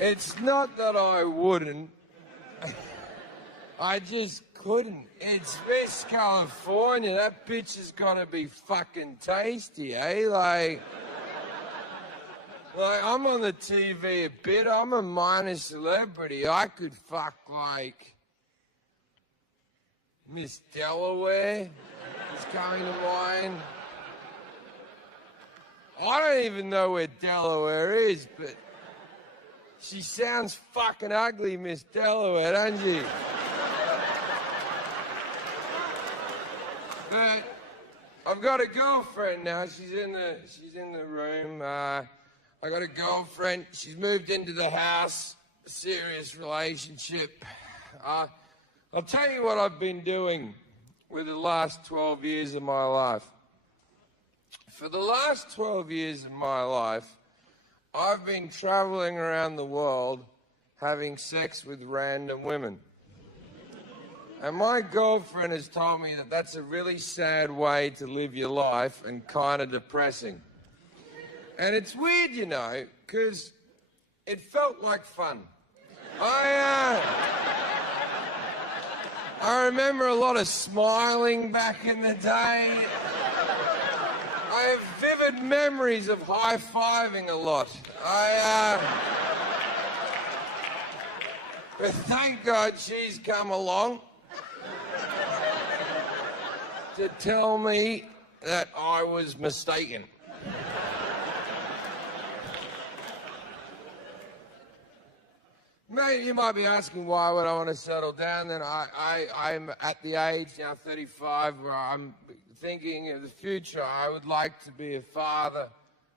It's not that I wouldn't. I just couldn't. It's Miss California. That bitch has got to be fucking tasty, eh? Like, I'm on the TV a bit. I'm a minor celebrity. I could fuck, like, Miss Delaware is coming to mind. I don't even know where Delaware is, but she sounds fucking ugly, Miss Delaware, doesn't she? But I've got a girlfriend now. She's in the room. I got a girlfriend. She's moved into the house. A serious relationship. I'll tell you what I've been doing with the last 12 years of my life. For the last 12 years of my life, I've been traveling around the world having sex with random women. And my girlfriend has told me that that's a really sad way to live your life and kind of depressing. And it's weird, you know, because it felt like fun. I remember a lot of smiling back in the day. I have vivid memories of high-fiving a lot. But thank God she's come along to tell me that I was mistaken. Mate, you might be asking why would I want to settle down. Then I'm at the age now, 35, where I'm thinking of the future. I would like to be a father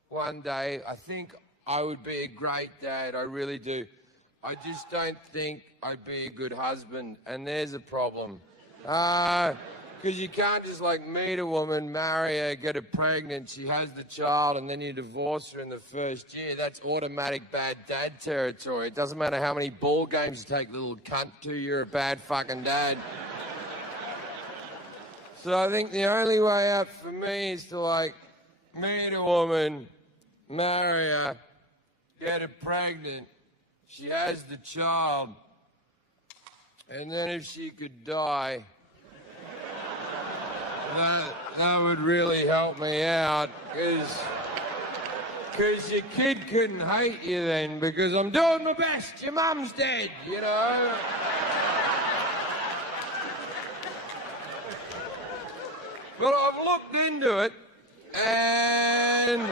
one day. I think I would be a great dad. I really do. I just don't think I'd be a good husband, and there's a problem. Because you can't just, like, meet a woman, marry her, get her pregnant, she has the child, and then you divorce her in the first year. That's automatic bad dad territory. It doesn't matter how many ball games you take, little cunt, to, you're a bad fucking dad. So I think the only way out for me is to, like, meet a woman, marry her, get her pregnant, she has the child, and then if she could die, that would really help me out, because your kid couldn't hate you then, because I'm doing my best, your mum's dead, you know? But I've looked into it, and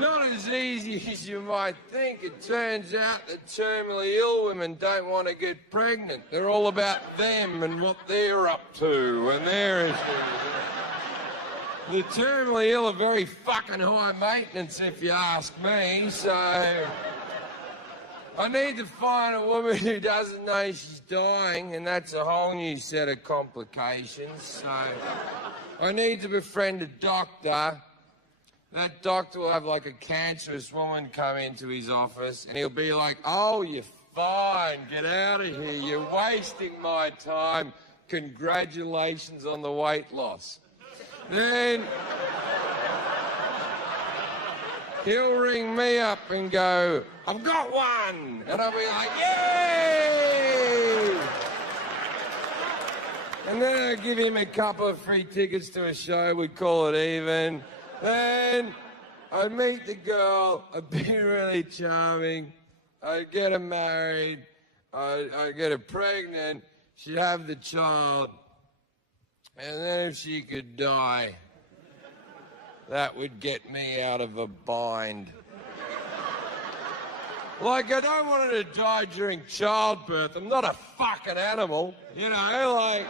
not as easy as you might think. It turns out that terminally ill women don't want to get pregnant. They're all about them and what they're up to and their issues. The terminally ill are very fucking high maintenance, if you ask me, so I need to find a woman who doesn't know she's dying, and that's a whole new set of complications. So I need to befriend a doctor. That doctor will have, like, a cancerous woman come into his office, and he'll be like, "Oh, you're fine. Get out of here. You're wasting my time. Congratulations on the weight loss." Then he'll ring me up and go, "I've got one." And I'll be like, "Yay!" And then I'll give him a couple of free tickets to a show. We'd call it even. Then I'd meet the girl. I'd be really charming. I'd get her married. I'd get her pregnant. She'd have the child. And then if she could die, that would get me out of a bind. Like, I don't want her to die during childbirth. I'm not a fucking animal, you know,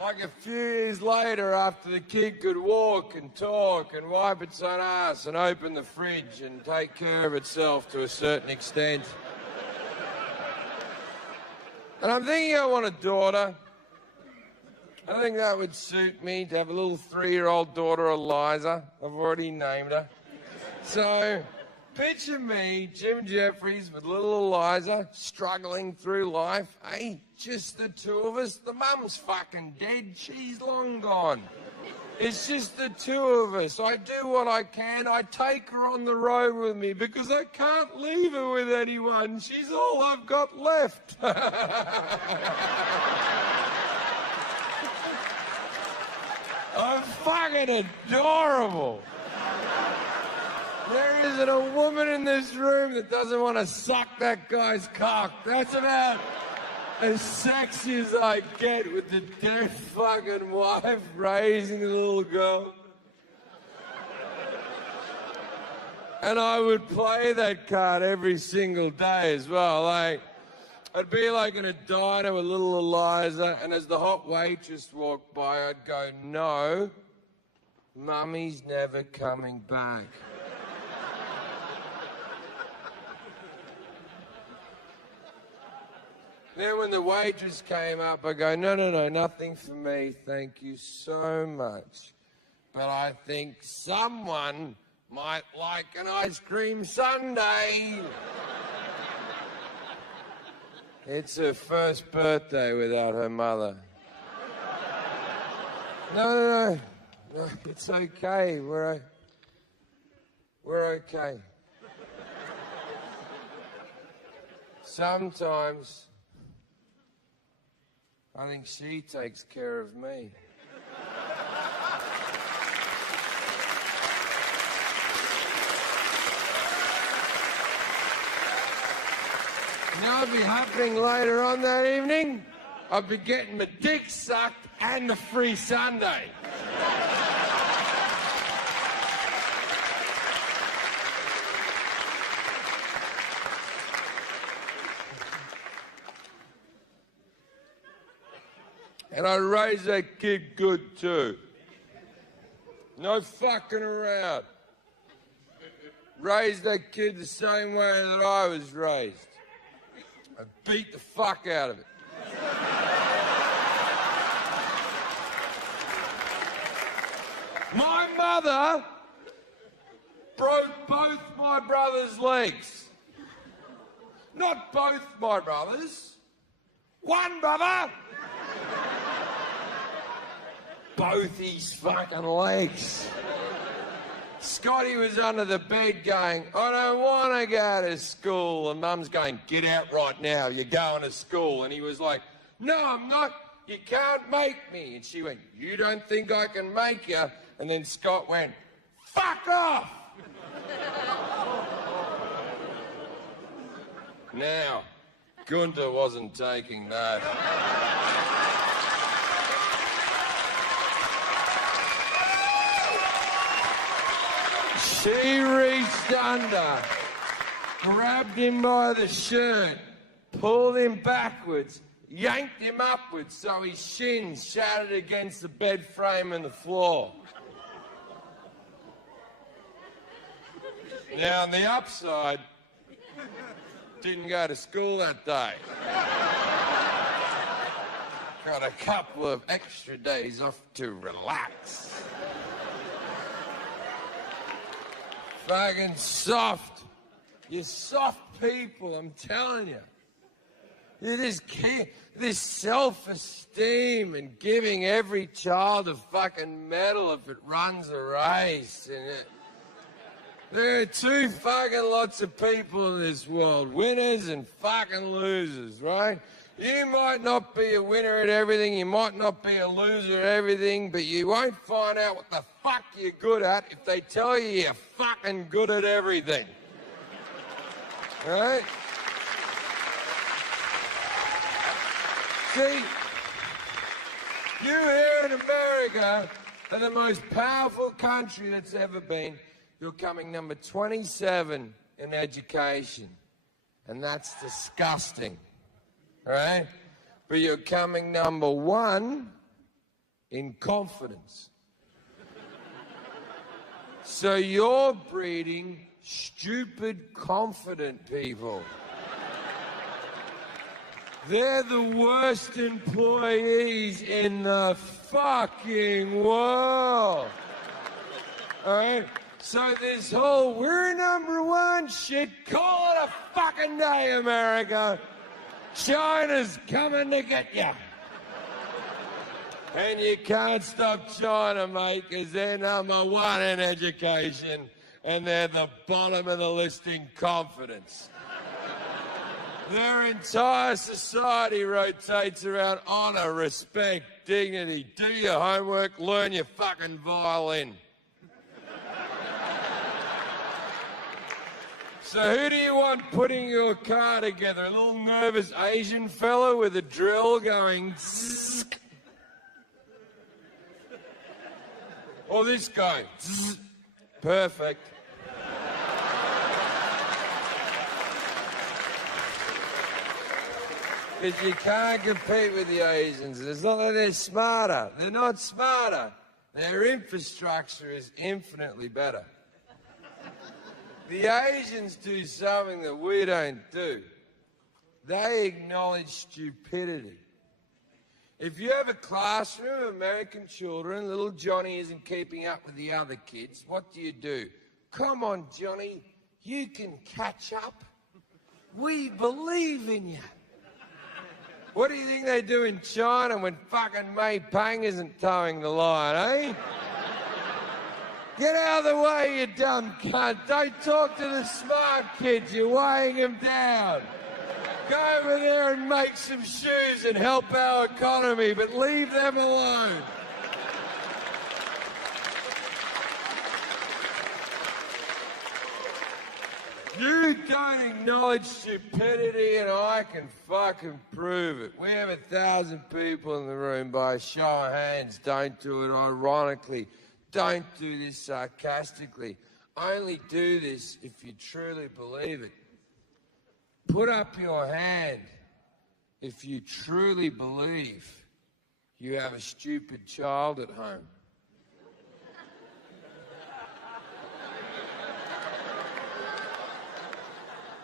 like a few years later, after the kid could walk and talk and wipe its own ass and open the fridge and take care of itself to a certain extent. And I'm thinking I want a daughter. I think that would suit me, to have a little 3-year-old daughter, Eliza. I've already named her. So picture me, Jim Jefferies, with little Eliza, struggling through life. Hey, just the two of us. The mum's fucking dead. She's long gone. It's just the two of us. I do what I can. I take her on the road with me because I can't leave her with anyone. She's all I've got left. I'm fucking adorable. There isn't a woman in this room that doesn't want to suck that guy's cock. That's about as sexy as I get with the dead fucking wife raising the little girl. And I would play that card every single day as well. Like, I'd be like in a diner with little Eliza, and as the hot waitress walked by, I'd go, "No, Mummy's never coming back." Then when the waitress came up, I go, "No, nothing for me, thank you so much. But I think someone might like an ice cream sundae." It's her first birthday without her mother. No, it's okay, we're okay. Sometimes I think she takes care of me. You know what'll be happening later on that evening? I'll be getting my dick sucked and the free sundae. And I raised that kid good too. No fucking around. Raised that kid the same way that I was raised. I beat the fuck out of it. My mother broke both my brother's legs. Not both my brothers. One brother. Both his fucking legs. Scotty was under the bed going, "I don't want to go to school." And Mum's going, "Get out right now, you're going to school." And he was like, "No, I'm not. You can't make me." And she went, "You don't think I can make you?" And then Scott went, "Fuck off!" Now, Gunter wasn't taking that. She reached under, grabbed him by the shirt, pulled him backwards, yanked him upwards so his shins shattered against the bed frame and the floor. Now, on the upside, didn't go to school that day. Got a couple of extra days off to relax. Fucking soft. You're soft people, I'm telling you. You just care. This self-esteem and giving every child a fucking medal if it runs a race. And there are two fucking lots of people in this world, winners and fucking losers, right? You might not be a winner at everything, you might not be a loser at everything, but you won't find out what the fuck you're good at if they tell you you're fucking good at everything. Right? See, you here in America are the most powerful country that's ever been. You're coming number 27 in education, and that's disgusting. Right? But you're coming number 1 in confidence. So you're breeding stupid, confident people. They're the worst employees in the fucking world. All right? So this whole "we're number 1" shit, call it a fucking day, America. China's coming to get you. And you can't stop China, mate, because they're number one in education and they're the bottom of the list in confidence. Their entire society rotates around honour, respect, dignity. Do your homework, learn your fucking violin. So who do you want putting your car together? A little nervous Asian fella with a drill going zzz? Or this guy? Zzz? Perfect. Because you can't compete with the Asians. It's not that they're smarter. They're not smarter. Their infrastructure is infinitely better. The Asians do something that we don't do. They acknowledge stupidity. If you have a classroom of American children, little Johnny isn't keeping up with the other kids, what do? Come on, Johnny, you can catch up. We believe in you. What do you think they do in China when fucking Mei Pang isn't towing the line, eh? Get out of the way, you dumb cunt. Don't talk to the smart kids. You're weighing them down. Go over there and make some shoes and help our economy, but leave them alone. You don't acknowledge stupidity, and I can fucking prove it. We have 1,000 people in the room. By a show of hands, don't do it ironically. Don't do this sarcastically. Only do this if you truly believe it. Put up your hand if you truly believe you have a stupid child at home.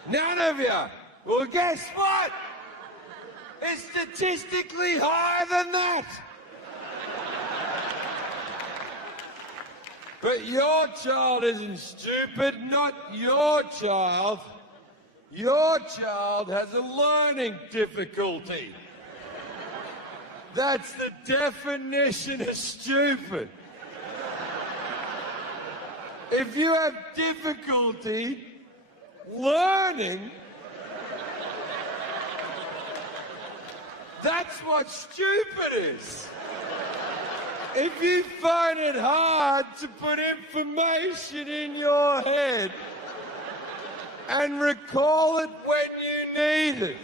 None of you. Well, guess what? It's statistically higher than that. But your child isn't stupid, not your child. Your child has a learning difficulty. That's the definition of stupid. If you have difficulty learning, that's what stupid is. If you find it hard to put information in your head and recall it when you need it,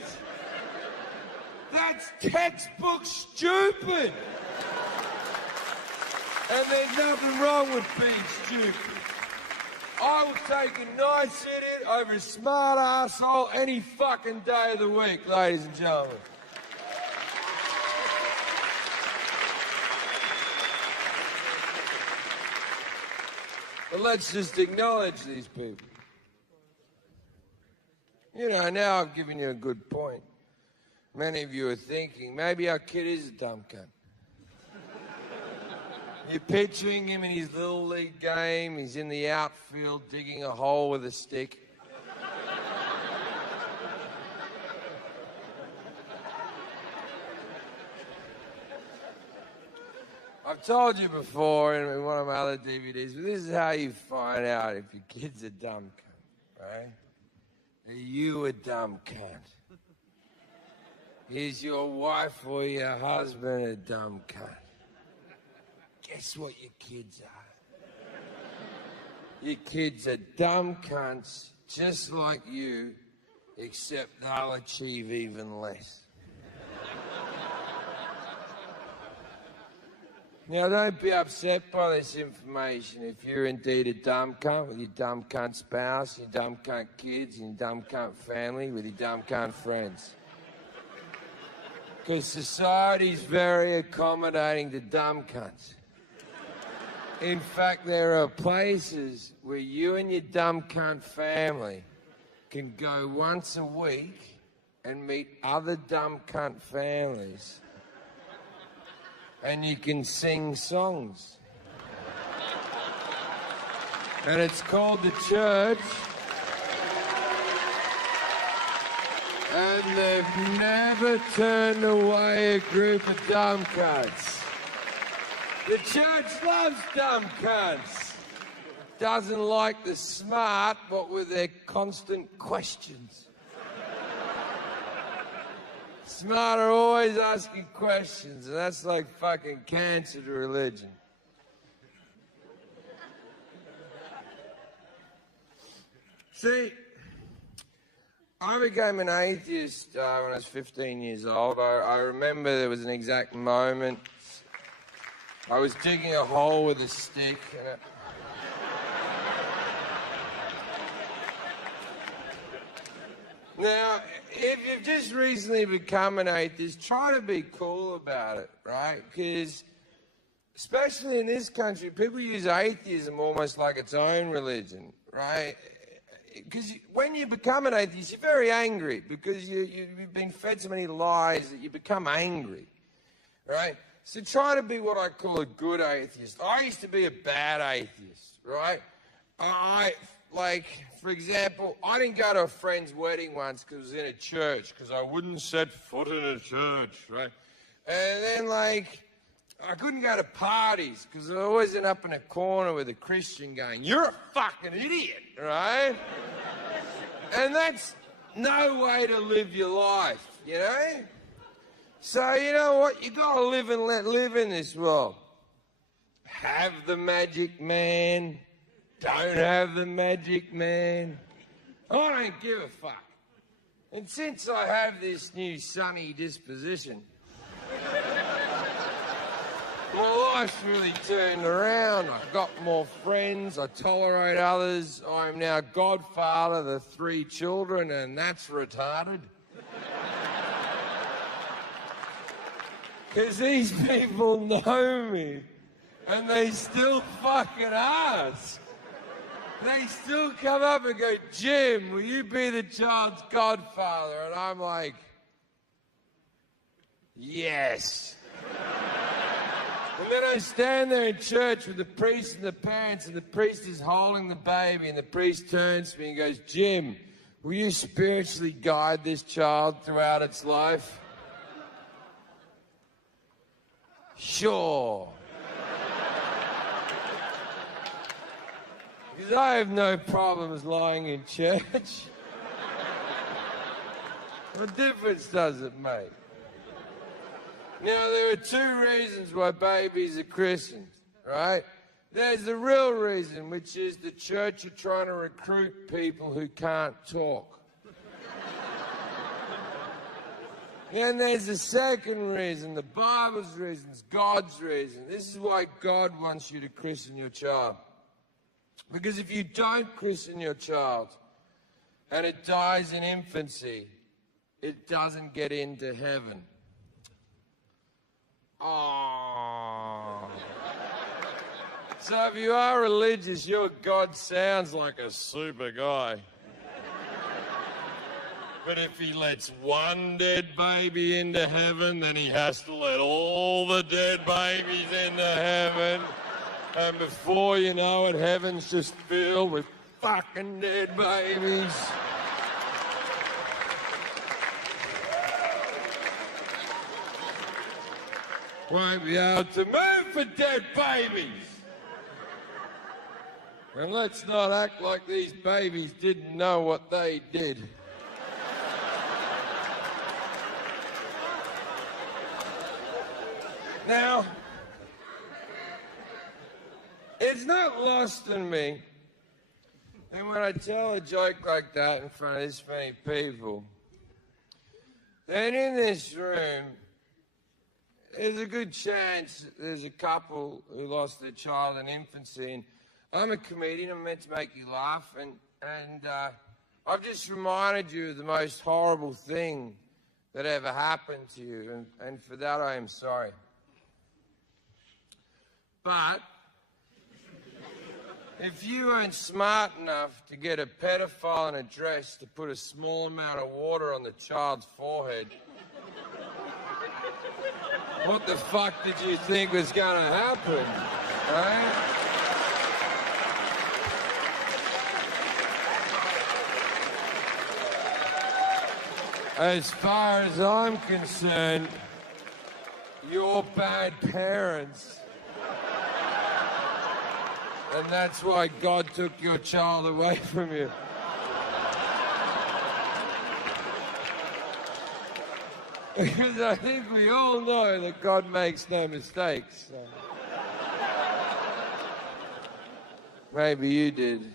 that's textbook stupid. And there's nothing wrong with being stupid. I will take a nice idiot over a smart arsehole any fucking day of the week, ladies and gentlemen. But let's just acknowledge these people. You know, now I've given you a good point. Many of you are thinking, maybe our kid is a dumb cunt. You're picturing him in his little league game. He's in the outfield digging a hole with a stick. I've told you before in one of my other DVDs, but this is how you find out if your kid's a dumb cunt, right? Are you a dumb cunt? Is your wife or your husband a dumb cunt? Guess what your kids are? Your kids are dumb cunts just like you, except they'll achieve even less. Now, don't be upset by this information if you're indeed a dumb cunt with your dumb cunt spouse, your dumb cunt kids, and your dumb cunt family with your dumb cunt friends. Because society's very accommodating to dumb cunts. In fact, there are places where you and your dumb cunt family can go once a week and meet other dumb cunt families, and you can sing songs. And it's called the church. And they've never turned away a group of dumb cunts. The church loves dumb cunts. Doesn't like the smart, what with their constant questions. Smart are always asking questions, and that's like fucking cancer to religion. See, I became an atheist when I was 15 years old. I remember there was an exact moment. I was digging a hole with a stick, and Now, if you've just recently become an atheist, try to be cool about it, right? Because, especially in this country, people use atheism almost like its own religion, right? Because when you become an atheist, you're very angry because you've been fed so many lies that you become angry, right? So try to be what I call a good atheist. I used to be a bad atheist, right? For example, I didn't go to a friend's wedding once because it was in a church, because I wouldn't set foot in a church, right? And then, I couldn't go to parties because I always end up in a corner with a Christian going, "You're a fucking idiot," right? And that's no way to live your life, you know? So, you know what? You got to live and let live in this world. Have the magic man. Don't have the magic man. I don't give a fuck. And since I have this new sunny disposition, my life's really turned around. I've got more friends. I tolerate others. I'm now godfather to 3 children, and that's retarded. Because these people know me, and they still fucking ask. They still come up and go, "Jim, will you be the child's godfather?" And I'm like, "Yes." And then I stand there in church with the priest and the parents, and the priest is holding the baby, and the priest turns to me and goes, "Jim, will you spiritually guide this child throughout its life?" Sure. Because I have no problems lying in church. What difference does it make? Now, there are 2 reasons why babies are christened, right? There's the real reason, which is the church are trying to recruit people who can't talk. Then there's the second reason, the Bible's reason, God's reason. This is why God wants you to christen your child. Because if you don't christen your child and it dies in infancy, it doesn't get into heaven. Aww. So if you are religious, your God sounds like a super guy. But if he lets one dead baby into heaven, then he has to let all the dead babies into heaven. And before you know it, heaven's just filled with fucking dead babies. Won't be able to move for dead babies. And let's not act like these babies didn't know what they did. Now, it's not lost on me, and when I tell a joke like that in front of this many people, then in this room, there's a good chance there's a couple who lost their child in infancy, and I'm a comedian, I'm meant to make you laugh, and I've just reminded you of the most horrible thing that ever happened to you, and for that I am sorry. But if you weren't smart enough to get a pedophile in a dress to put a small amount of water on the child's forehead, what the fuck did you think was going to happen, right? As far as I'm concerned, you're bad parents. And that's why God took your child away from you. Because I think we all know that God makes no mistakes. So. Maybe you did.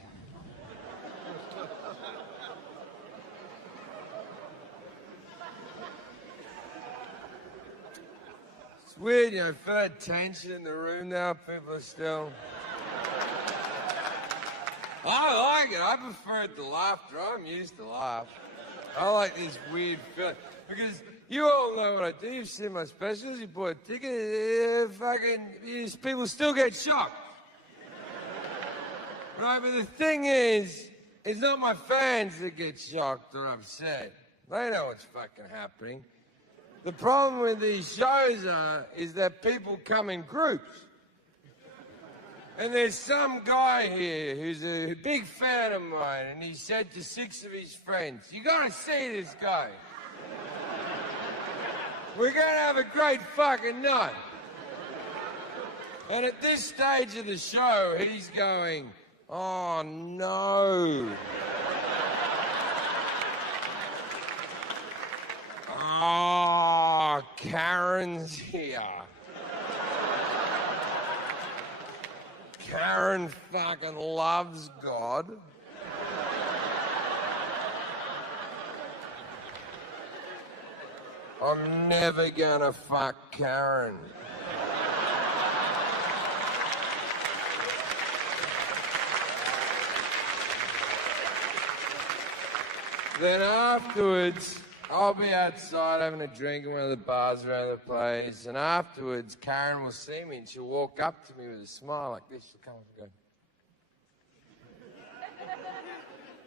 It's weird, you know, feel that tension in the room now. People are still... I like it. I prefer it to laughter. I'm used to laugh. I like this weird feeling. Because you all know what I do. You've seen my specials. You bought a ticket. People still get shocked. Right, but the thing is, it's not my fans that get shocked or upset. They know what's fucking happening. The problem with these shows is that people come in groups. And there's some guy here who's a big fan of mine, and he said to 6 of his friends, "You gotta see this guy. We're gonna have a great fucking night." And at this stage of the show, he's going, "Oh no. Oh, Karen's here. Karen fucking loves God. I'm never gonna fuck Karen." Then afterwards, I'll be outside having a drink in one of the bars around the place, and afterwards, Karen will see me and she'll walk up to me with a smile like this. She'll come up and go.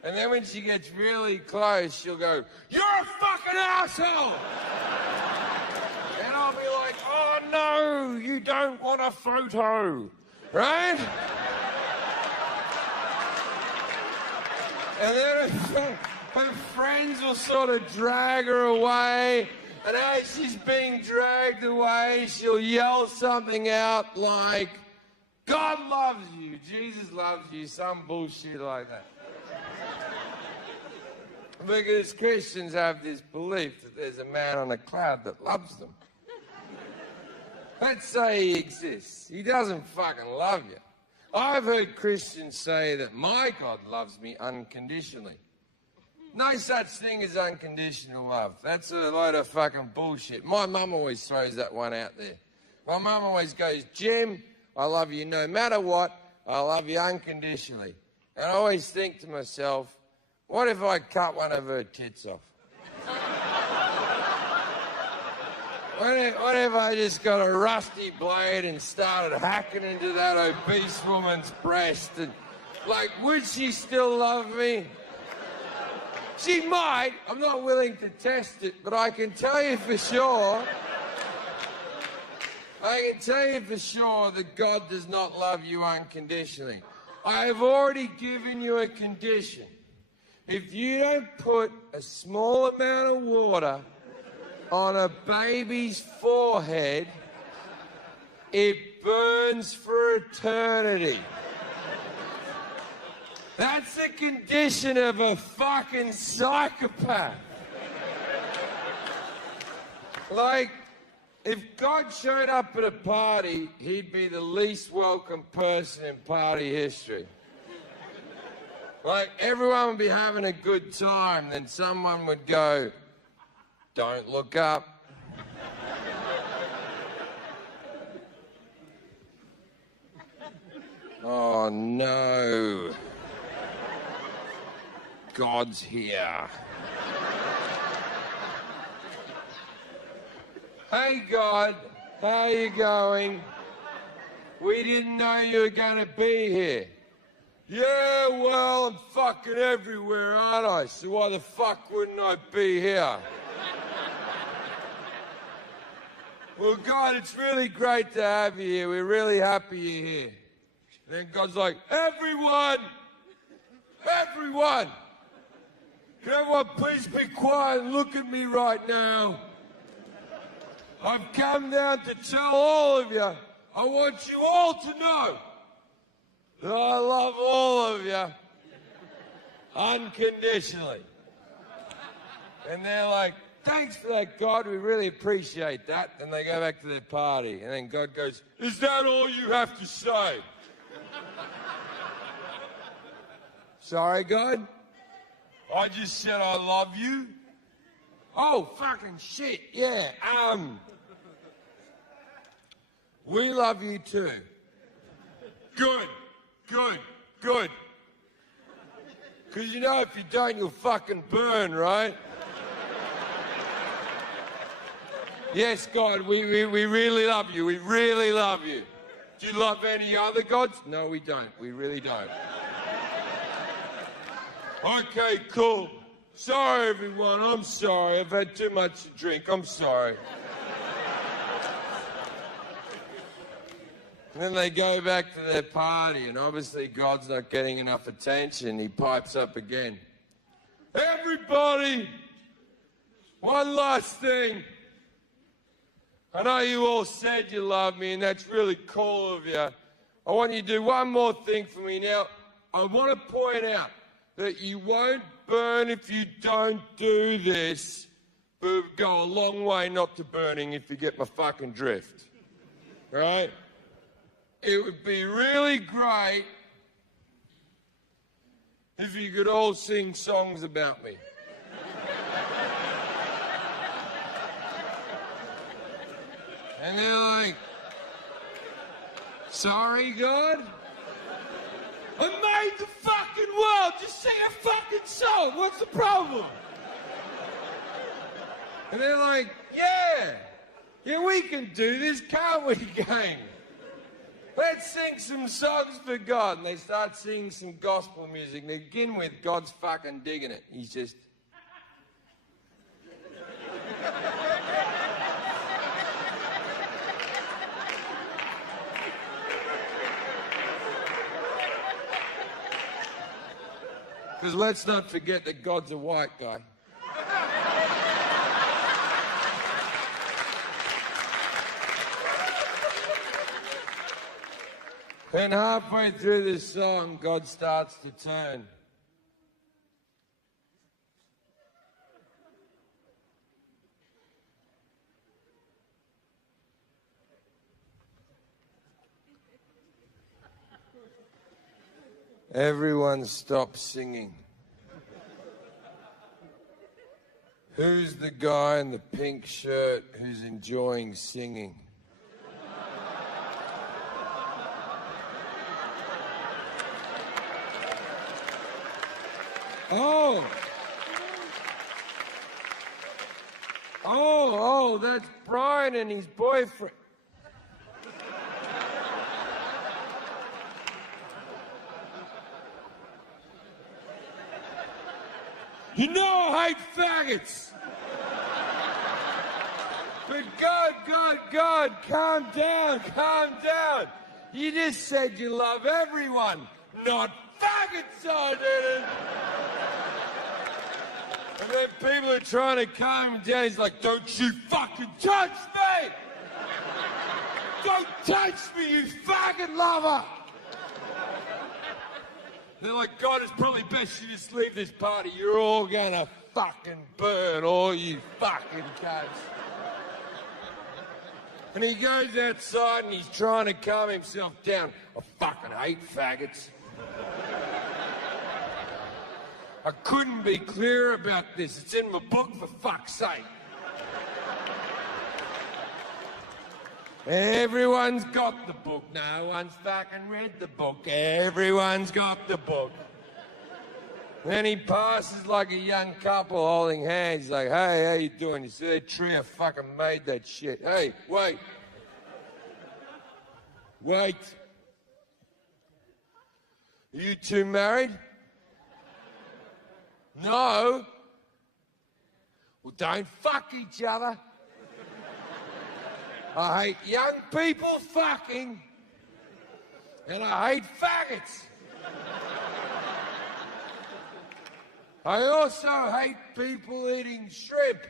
And then when she gets really close, she'll go, "You're a fucking asshole!" And I'll be like, "Oh no, you don't want a photo," right? And then her friends will sort of drag her away, and as she's being dragged away, she'll yell something out like, "God loves you, Jesus loves you," some bullshit like that. Because Christians have this belief that there's a man on a cloud that loves them. Let's say he exists. He doesn't fucking love you. I've heard Christians say that my God loves me unconditionally. No such thing as unconditional love. That's a load of fucking bullshit. My mum always throws that one out there. My mum always goes, "Jim, I love you no matter what. I love you unconditionally." And I always think to myself, what if I cut one of her tits off? What if I just got a rusty blade and started hacking into that obese woman's breast? And, like, would she still love me? She might. I'm not willing to test it, but I can tell you for sure. I can tell you for sure that God does not love you unconditionally. I have already given you a condition. If you don't put a small amount of water on a baby's forehead, it burns for eternity. That's the condition of a fucking psychopath. Like, if God showed up at a party, he'd be the least welcome person in party history. Like, everyone would be having a good time, then someone would go, "Don't look up." Oh no. God's here. "Hey God, how you going? We didn't know you were going to be here." "Yeah, well, I'm fucking everywhere, aren't I? So why the fuck wouldn't I be here?" "Well, God, it's really great to have you here. We're really happy you're here." And then God's like, everyone, can everyone please be quiet and look at me right now? I've come down to tell all of you, I want you all to know I love all of you unconditionally. And they're like, thanks for that, God. We really appreciate that. Then they go back to their party. And then God goes, is that all you have to say? Sorry, God? I just said I love you. Oh, fucking shit, yeah. We love you too. Good, good, good. Because you know if you don't, you'll fucking burn, right? Yes, God, we really love you. We really love you. Do you love any other gods? No, we don't. We really don't. Okay, cool. Sorry, everyone. I'm sorry. I've had too much to drink. I'm sorry. And then they go back to their party, and obviously God's not getting enough attention. He pipes up again. Everybody, one last thing. I know you all said you love me, and that's really cool of you. I want you to do one more thing for me. Now, I want to point out that you won't burn if you don't do this, but it would go a long way not to burning if you get my fucking drift. Right? It would be really great if you could all sing songs about me. And they're like, sorry, God? I made the fucking world! Just sing a fucking song! What's the problem? And they're like, yeah, we can do this, can't we, gang? Let's sing some songs for God. And they start singing some gospel music. They begin with God's fucking digging it. He's just... Because let's not forget that God's a white guy. Then halfway through this song, God starts to turn. Everyone stops singing. Who's the guy in the pink shirt who's enjoying singing? Oh, that's Brian and his boyfriend. You know I hate faggots. But God, calm down. You just said you love everyone, not faggots, I didn't. And then people are trying to calm him down. He's like, don't you fucking touch me! Don't touch me, you faggot lover! They're like, God, it's probably best you just leave this party. You're all gonna fucking burn, all you fucking cunts. And he goes outside and he's trying to calm himself down. I fucking hate faggots. I couldn't be clearer about this. It's in my book, for fuck's sake. Everyone's got the book. No one's fucking read the book. Everyone's got the book. Then he passes like a young couple holding hands. He's like, hey, how you doing? You see that tree? I fucking made that shit. Hey, wait. Wait. Are you two married? No. Well, don't fuck each other. I hate young people fucking, and I hate faggots. I also hate people eating shrimp.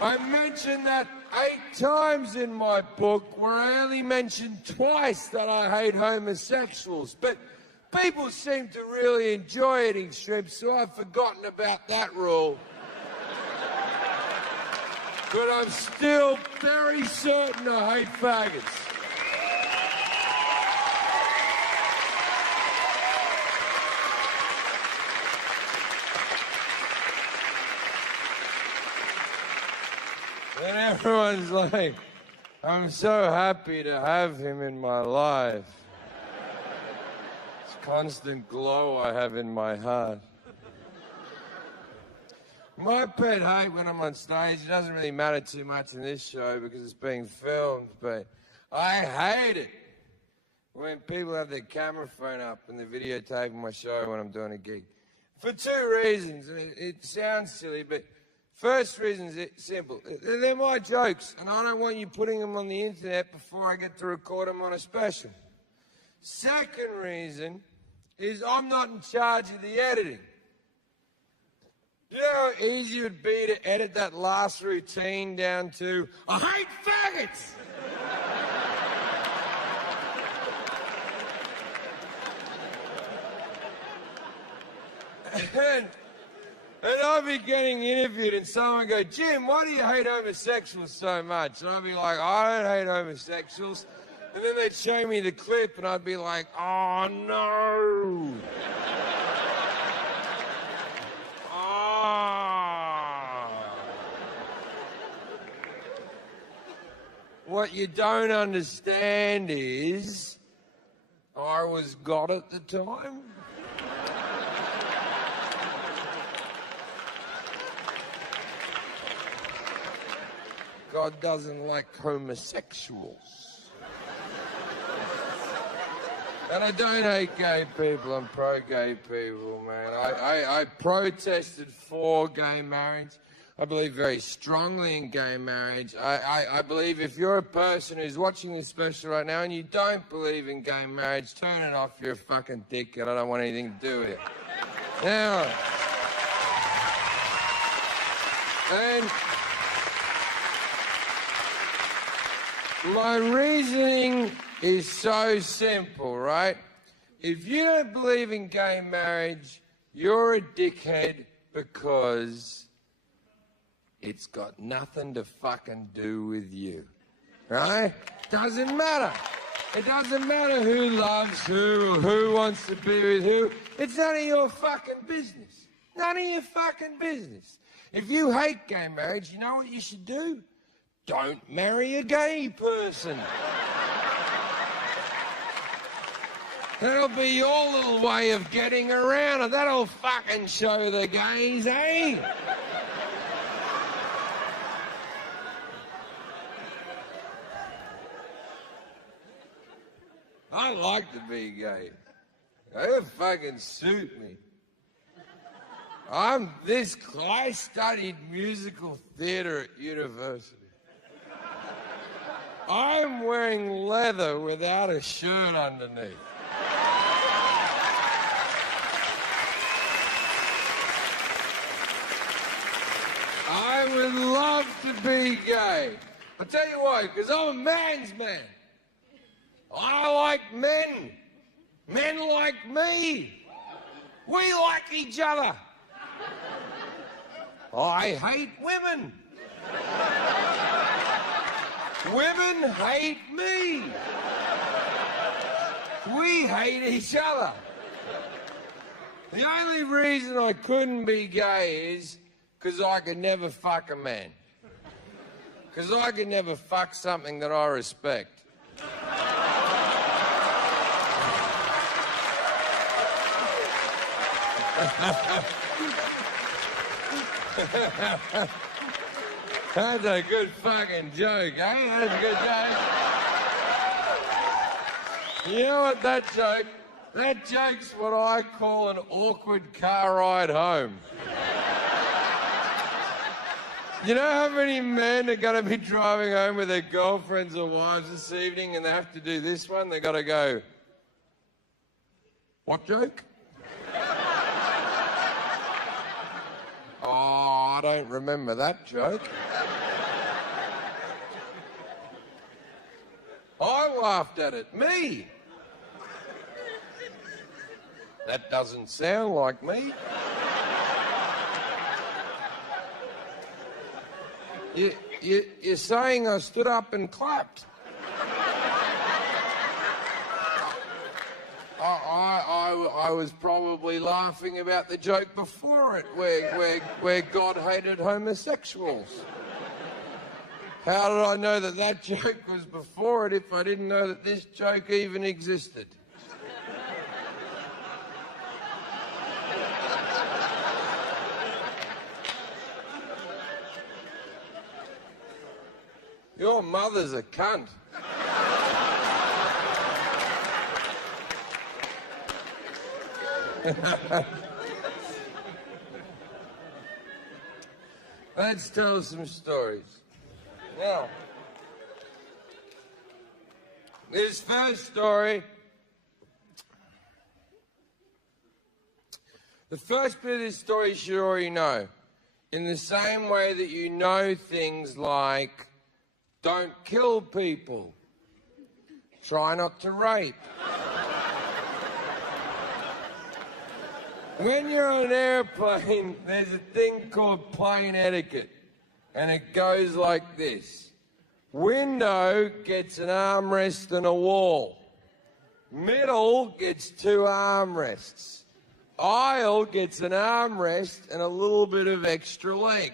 I mention that 8 times in my book where I only mentioned twice that I hate homosexuals. But people seem to really enjoy eating shrimp, so I've forgotten about that rule. But I'm still very certain I hate faggots. And everyone's like, I'm so happy to have him in my life. This constant glow I have in my heart. My pet hate when I'm on stage, it doesn't really matter too much in this show because it's being filmed, but I hate it when people have their camera phone up and they're videotaping my show when I'm doing a gig. For 2 reasons. It sounds silly, but first reason is simple. They're my jokes, and I don't want you putting them on the internet before I get to record them on a special. Second reason is I'm not in charge of the editing. You know how easy it would be to edit that last routine down to, I hate faggots! And I'll be getting interviewed and someone go, Jim, why do you hate homosexuals so much? And I'll be like, I don't hate homosexuals. And then they'd show me the clip and I'd be like, oh no. What you don't understand is I was God at the time. God doesn't like homosexuals. And I don't hate gay people, I'm pro-gay people, man. I protested for gay marriage. I believe very strongly in gay marriage. I believe if you're a person who's watching this special right now and you don't believe in gay marriage, turn it off, you're a fucking dickhead. I don't want anything to do with it. Now, and my reasoning is so simple, right? If you don't believe in gay marriage, you're a dickhead because it's got nothing to fucking do with you, right? Doesn't matter. It doesn't matter who loves who or who wants to be with who. It's none of your fucking business. None of your fucking business. If you hate gay marriage, you know what you should do? Don't marry a gay person. That'll be your little way of getting around it. That'll fucking show the gays, eh? I like to be gay. It'll fucking suit me. I studied musical theatre at university. I'm wearing leather without a shirt underneath. I would love to be gay. I'll tell you why, because I'm a man's man. I like men. Men like me. We like each other. I hate women. Women hate me. We hate each other. The only reason I couldn't be gay is because I could never fuck a man. Because I could never fuck something that I respect. That's a good fucking joke, eh? That's a good joke. You know what, that joke's what I call an awkward car ride home. You know how many men are going to be driving home with their girlfriends or wives this evening and they have to do this one? They got to go, what joke? Oh, I don't remember that joke. laughed at it? Me. That doesn't sound like me. You're saying I stood up and clapped. I was probably laughing about the joke before it, where God hated homosexuals. How did I know that that joke was before it if I didn't know that this joke even existed? Your mother's a cunt. Let's tell some stories. Now, this first story, the first bit of this story you should already know. In the same way that you know things like don't kill people, try not to rape. When you're on an airplane, there's a thing called plane etiquette, and it goes like this. Window gets an armrest and a wall. Middle gets 2 armrests. Aisle gets an armrest and a little bit of extra leg.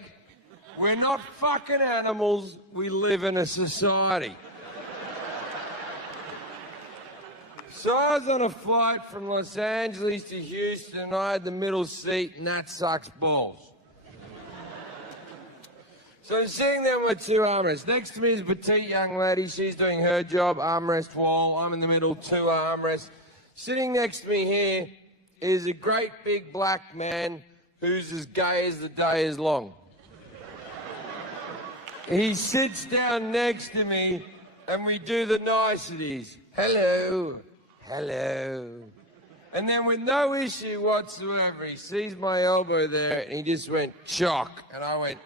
We're not fucking animals, we live in a society. So I was on a flight from Los Angeles to Houston, and I had the middle seat, and that sucks balls. So I'm sitting there with 2 armrests. Next to me is a petite young lady. She's doing her job, armrest wall. I'm in the middle, 2 armrests. Sitting next to me here is a great big black man who's as gay as the day is long. He sits down next to me, and we do the niceties. Hello. Hello. And then with no issue whatsoever, he sees my elbow there, and he just went, chock. And I went...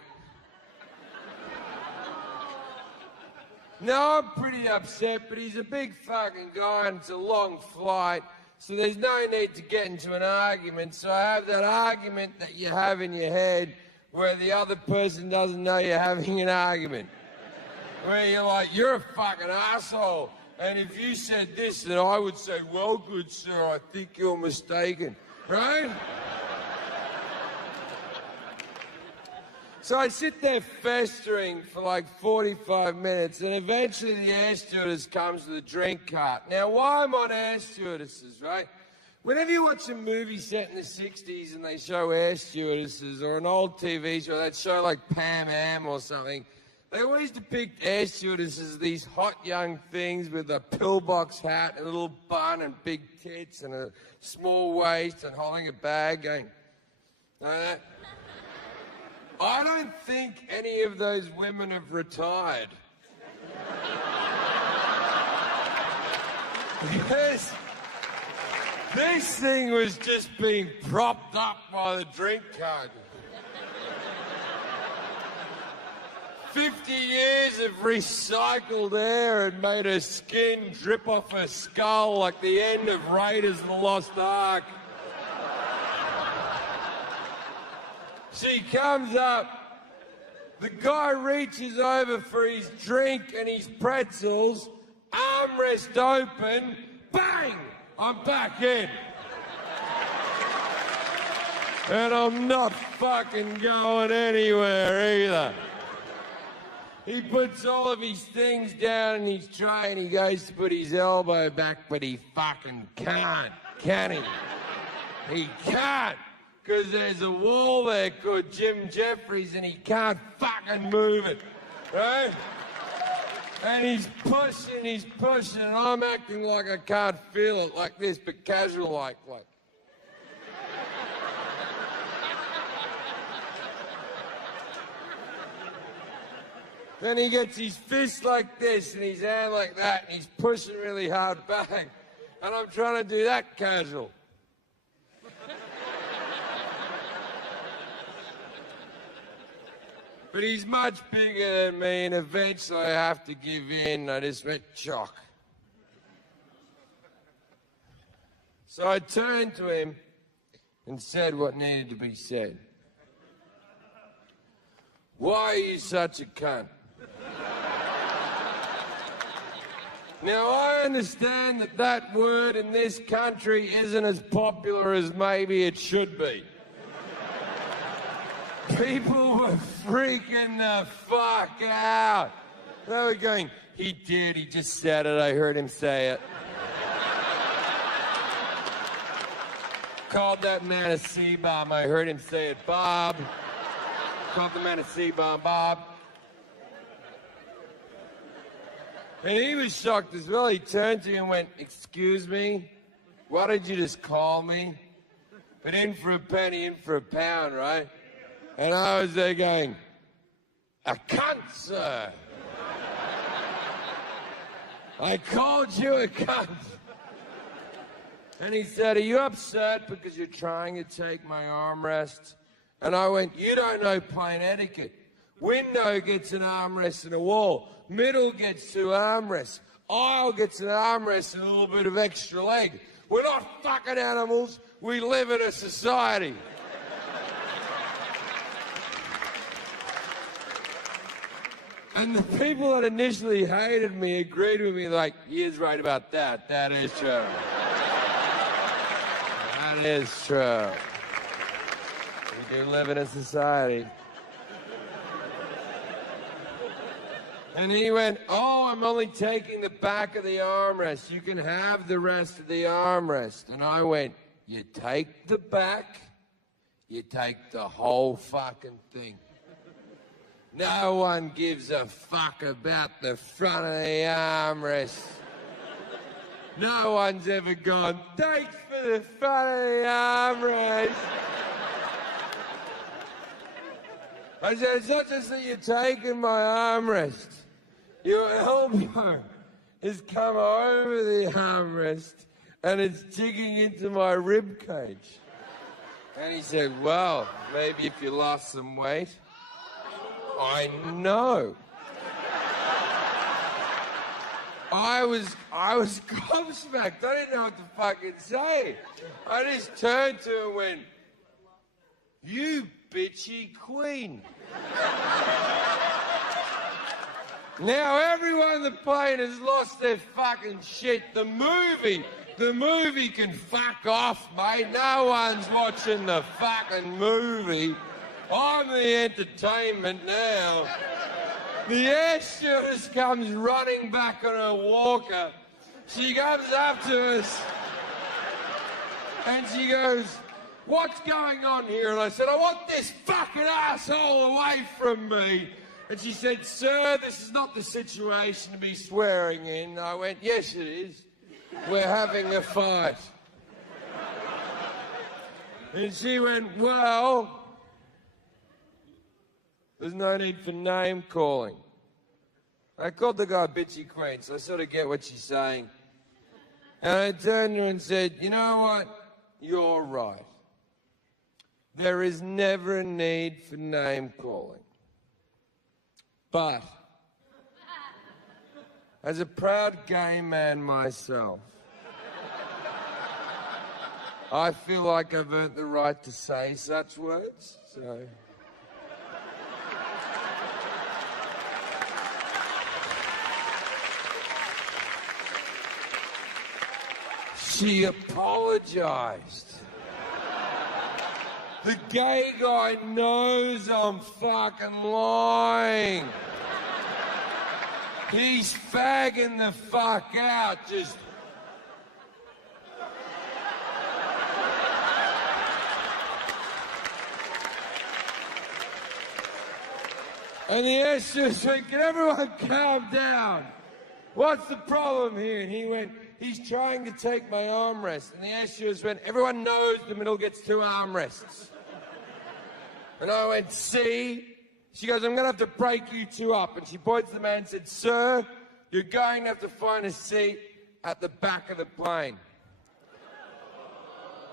No, I'm pretty upset, but he's a big fucking guy, and it's a long flight, so there's no need to get into an argument. So I have that argument that you have in your head where the other person doesn't know you're having an argument. Where you're like, you're a fucking asshole. And if you said this, then I would say, well, good sir, I think you're mistaken. Right? So I sit there festering for like 45 minutes, and eventually the air stewardess comes with a drink cart. Now, why I'm on air stewardesses, right? Whenever you watch a movie set in the 60s and they show air stewardesses, or an old TV show, that show like Pam Am or something, they always depict air stewardesses as these hot young things with a pillbox hat, and a little bun and big tits and a small waist and holding a bag going, I don't think any of those women have retired. Because this thing was just being propped up by the drink cart. 50 years of recycled air had made her skin drip off her skull like the end of Raiders of the Lost Ark. She comes up, the guy reaches over for his drink and his pretzels, armrest open, bang, I'm back in. And I'm not fucking going anywhere either. He puts all of his things down in his tray and he goes to put his elbow back, but he fucking can't, can he? He can't, because there's a wall there called Jim Jefferies and he can't fucking move it, right? And he's pushing, and I'm acting like I can't feel it like this, but casual like. Then he gets his fist like this and his hand like that, and he's pushing really hard back. And I'm trying to do that casual. But he's much bigger than me, and eventually I have to give in. I just went, chock. So I turned to him and said what needed to be said. Why are you such a cunt? Now, I understand that that word in this country isn't as popular as maybe it should be. People were freaking the fuck out. They were going, he did, he just said it, I heard him say it. Called that man a C-bomb, I heard him say it, Bob. Called the man a C-bomb, Bob. And he was shocked as well. He turned to me and went, excuse me, why did you just call me? But in for a penny, in for a pound, right? And I was there going, a cunt, sir. I called you a cunt. And he said, are you upset because you're trying to take my armrest? And I went, you don't know plain etiquette. Window gets an armrest and a wall. Middle gets two armrests. Aisle gets an armrest and a little bit of extra leg. We're not fucking animals. We live in a society. And the people that initially hated me agreed with me, like, he is right about that. That is true. That is true. We do live in a society. And he went, oh, I'm only taking the back of the armrest. You can have the rest of the armrest. And I went, you take the back, you take the whole fucking thing. No one gives a fuck about the front of the armrest. No one's ever gone, thanks for the front of the armrest. I said, it's not just that you're taking my armrest. Your elbow has come over the armrest and it's digging into my rib cage. And he said, well, maybe if you lost some weight. I know. I was gobsmacked. I didn't know what to fucking say. I just turned to him and went, you bitchy queen. Now everyone on the plane has lost their fucking shit. The movie can fuck off, mate. No one's watching the fucking movie. I'm the entertainment now. The air stewardess comes running back on her walker. She comes up to us and she goes, what's going on here? And I said, I want this fucking asshole away from me. And she said, sir, this is not the situation to be swearing in. I went, yes, it is. We're having a fight. And she went, well, there's no need for name calling. I called the guy bitchy queen, so I sort of get what she's saying. And I turned to her and said, you know what? You're right. There is never a need for name calling. But, as a proud gay man myself, I feel like I've earned the right to say such words, so... She apologized. The gay guy knows I'm fucking lying. He's fagging the fuck out, just... And the air stewardess went, can everyone calm down? What's the problem here? And he went, he's trying to take my armrest. And the air stewardess went, everyone knows the middle gets two armrests. And I went, see? She goes, I'm going to have to break you two up. And she points to the man and said, sir, you're going to have to find a seat at the back of the plane.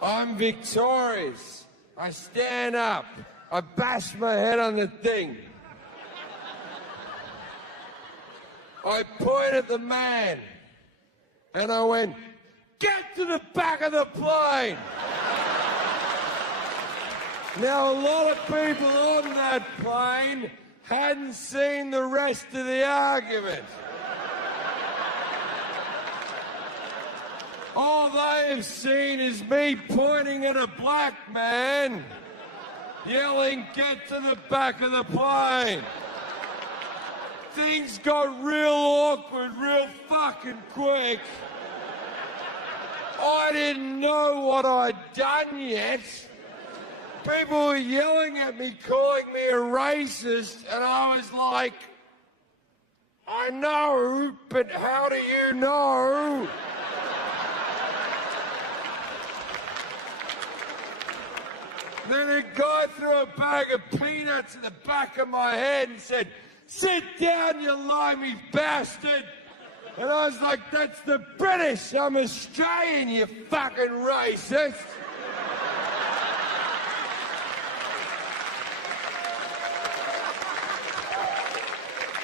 I'm victorious. I stand up. I bash my head on the thing. I point at the man. And I went, get to the back of the plane. Now, a lot of people on that plane hadn't seen the rest of the argument. All they have seen is me pointing at a black man, yelling, "Get to the back of the plane." Things got real awkward real fucking quick. I didn't know what I'd done yet. People were yelling at me, calling me a racist, and I was like, I know, but how do you know? Then a guy threw a bag of peanuts in the back of my head and said, "Sit down, you limey bastard." And I was like, "That's the British. I'm Australian, you fucking racist."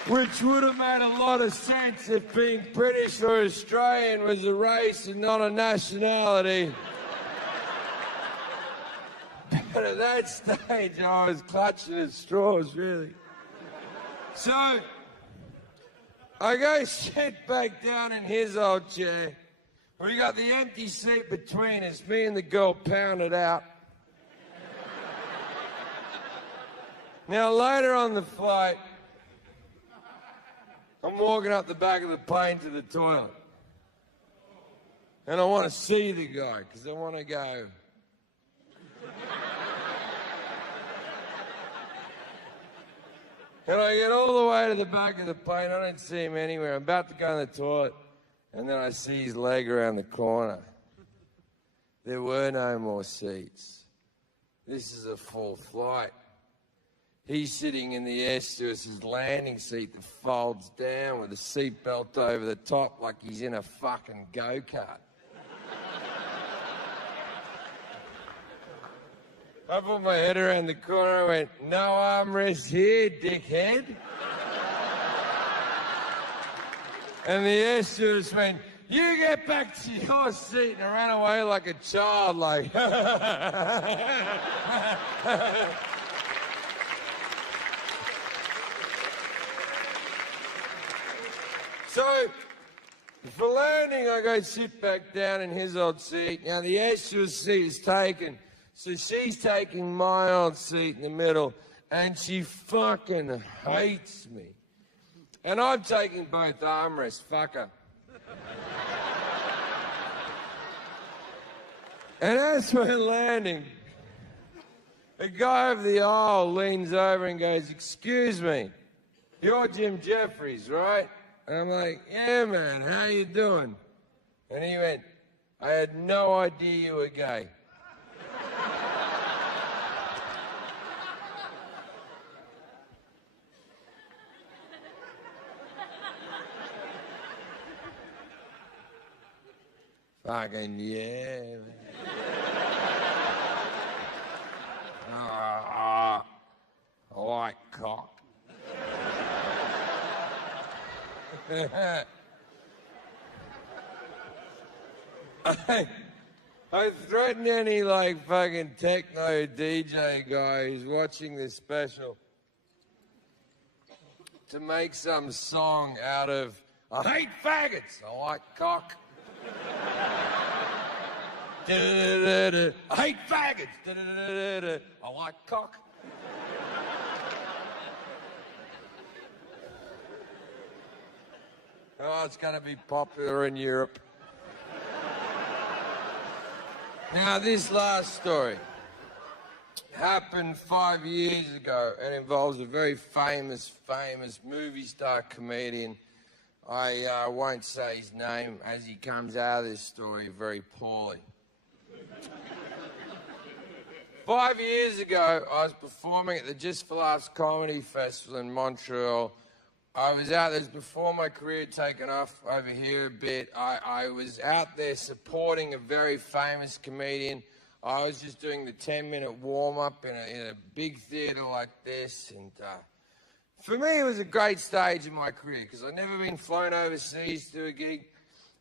Which would have made a lot of sense if being British or Australian was a race and not a nationality. But at that stage, I was clutching at straws, really. So, I go sit back down in his old chair. We got the empty seat between us. Me and the girl pounded out. Now, later on the flight, I'm walking up the back of the plane to the toilet. And I want to see the guy, because I want to go. And I get all the way to the back of the plane. I don't see him anywhere. I'm about to go in the toilet. And then I see his leg around the corner. There were no more seats. This is a full flight. He's sitting in the air stewardess's landing seat that folds down with a seatbelt over the top like he's in a fucking go-kart. I put my head around the corner and went, "No armrest here, dickhead." And the air stewardess went, "You get back to your seat," and I ran away like a child, like. So, for landing, I go sit back down in his old seat. Now, the air stewardess seat is taken. So she's taking my old seat in the middle, and she fucking hates me. And I'm taking both armrests, fuck her. And as we're landing, the guy over the aisle leans over and goes, "Excuse me, you're Jim Jefferies, right?" And I'm like, "Yeah, man, how you doing?" And he went, "I had no idea you were gay." Fucking yeah, man. I like cock. I threatened any like fucking techno DJ guy who's watching this special to make some song out of "I hate faggots, I like cock." I hate faggots. I like cock. Oh, it's going to be popular in Europe. Now, this last story happened 5 years ago and involves a very famous movie star comedian. I won't say his name as he comes out of this story very poorly. 5 years ago, I was performing at the Just for Laughs Comedy Festival in Montreal. I was out there before my career had taken off over here a bit. I was out there supporting a very famous comedian. I was just doing the 10-minute warm-up in a big theatre like this. And for me, it was a great stage in my career because I'd never been flown overseas to a gig.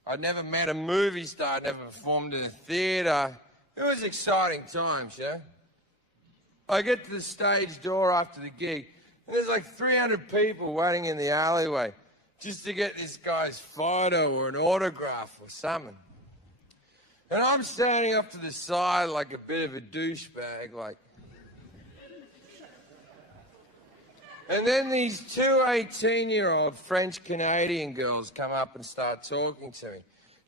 I'd never met a movie star. I'd never performed in a theatre. It was exciting times, I get to the stage door after the gig, and there's like 300 people waiting in the alleyway just to get this guy's photo or an autograph or something. And I'm standing up to the side like a bit of a douchebag, like. And then these two 18-year-old French-Canadian girls come up and start talking to me.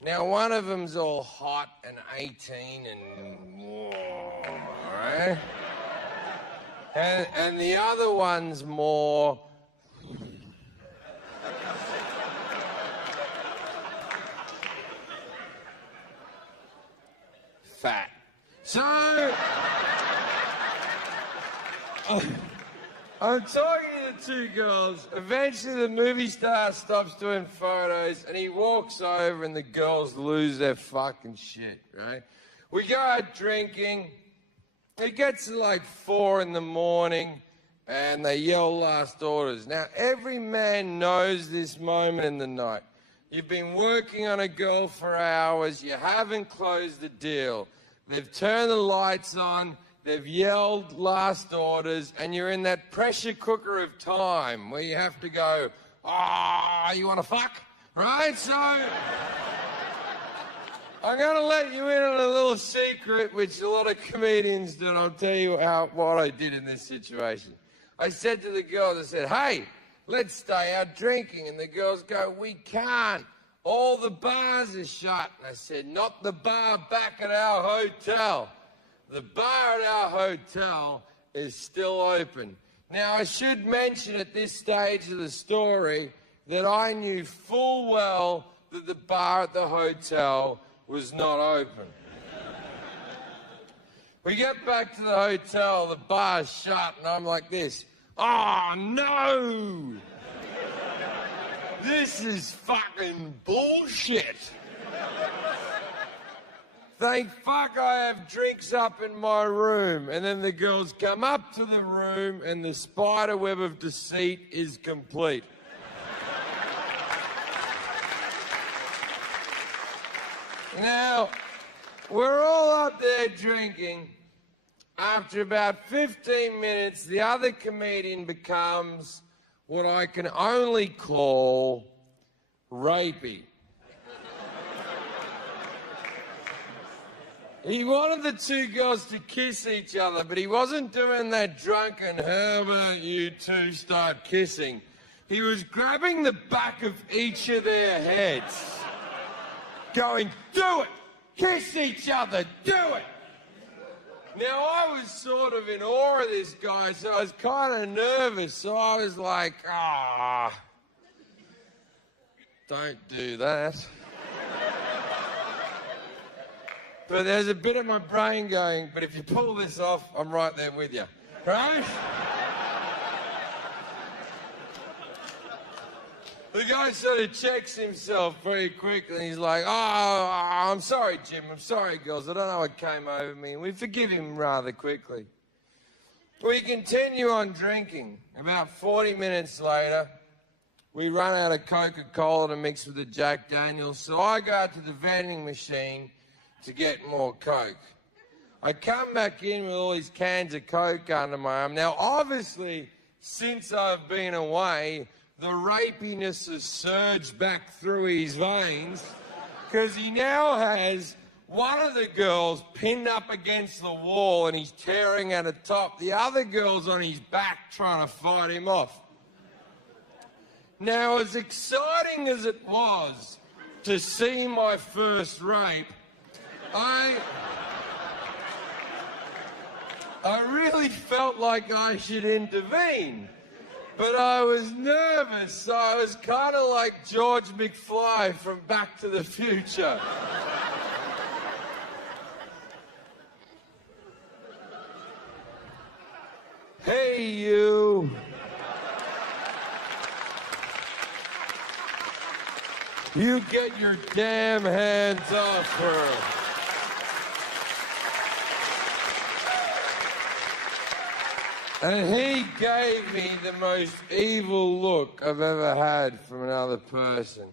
Now, one of them's all hot and 18 and warm, all right? And the other one's more... fat. So... I'm talking to the two girls. Eventually, the movie star stops doing photos, and he walks over, and the girls lose their fucking shit, right? We go out drinking. It gets to like 4 in the morning, and they yell last orders. Now, every man knows this moment in the night. You've been working on a girl for hours. You haven't closed the deal. They've turned the lights on. They've yelled last orders, and you're in that pressure cooker of time where you have to go, you want to fuck? Right? So, I'm going to let you in on a little secret, which a lot of comedians do, and I'll tell you what I did in this situation. I said to the girls, I said, hey, let's stay out drinking. And the girls go, we can't. All the bars are shut. And I said, not the bar back at our hotel. The bar at our hotel is still open. Now, I should mention at this stage of the story that I knew full well that the bar at the hotel was not open. We get back to the hotel, the bar's shut, and I'm like this. Oh, no! This is fucking bullshit. Thank fuck I have drinks up in my room. And then the girls come up to the room and the spider web of deceit is complete. Now, we're all up there drinking. After about 15 minutes, the other comedian becomes what I can only call rapey. He wanted the two girls to kiss each other, but he wasn't doing that drunken, how about you two start kissing? He was grabbing the back of each of their heads, going, do it! Kiss each other! Do it! Now, I was sort of in awe of this guy, so I was kind of nervous, so I was like, don't do that. But there's a bit of my brain going, but if you pull this off, I'm right there with you. Right? The guy sort of checks himself very quickly, and he's like, I'm sorry, Jim. I'm sorry, girls. I don't know what came over me. And we forgive him rather quickly. We continue on drinking. About 40 minutes later, we run out of Coca-Cola to mix with the Jack Daniels, so I go out to the vending machine to get more Coke. I come back in with all these cans of Coke under my arm. Now, obviously, since I've been away, the rapiness has surged back through his veins because he now has one of the girls pinned up against the wall and he's tearing at the top. The other girl's on his back trying to fight him off. Now, as exciting as it was to see my first rape, I really felt like I should intervene, but I was nervous, so I was kind of like George McFly from Back to the Future. Hey, you. You get your damn hands off her. And he gave me the most evil look I've ever had from another person.